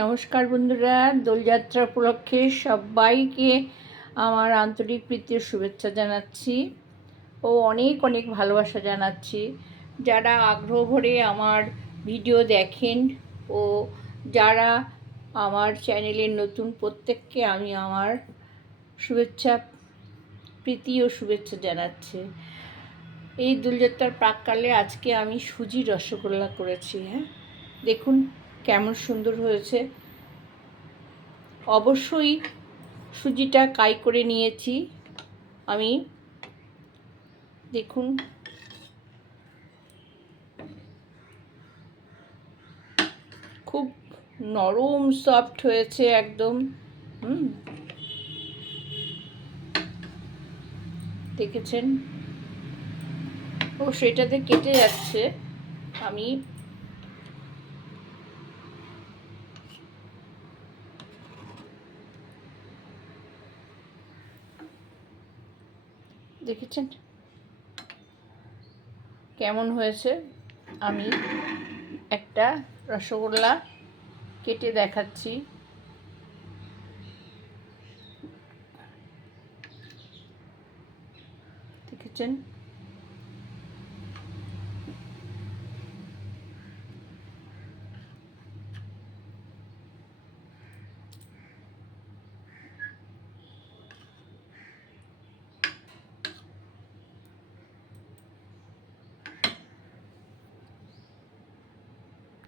নমস্কার বন্ধুরা, দোলযাত্রা উপলক্ষে সবাইকে আমার আন্তরিক প্রীতি ও শুভেচ্ছা জানাচ্ছি ও অনেক অনেক ভালোবাসা জানাচ্ছি। যারা আগ্রহ ভরে আমার ভিডিও দেখেন ও যারা আমার চ্যানেলের নতুন, প্রত্যেককে আমি আমার শুভেচ্ছা, প্রীতি ও শুভেচ্ছা জানাচ্ছি। এই দোলযাত্রার প্রাক্কালে আজকে আমি সুজির রসগোল্লা করেছি। দেখুন কেমন সুন্দর হয়েছে। অবশ্যই সুজিটা কাই করে নিয়েছি আমি। দেখুন খুব নরম সফট হয়েছে একদম। দেখেছেন, ও সেটাতে কেটে যাচ্ছে। আমি দেখেছেন কেমন হয়েছে। আমি একটা রসগোল্লা কেটে দেখাচ্ছি। দেখেছেন।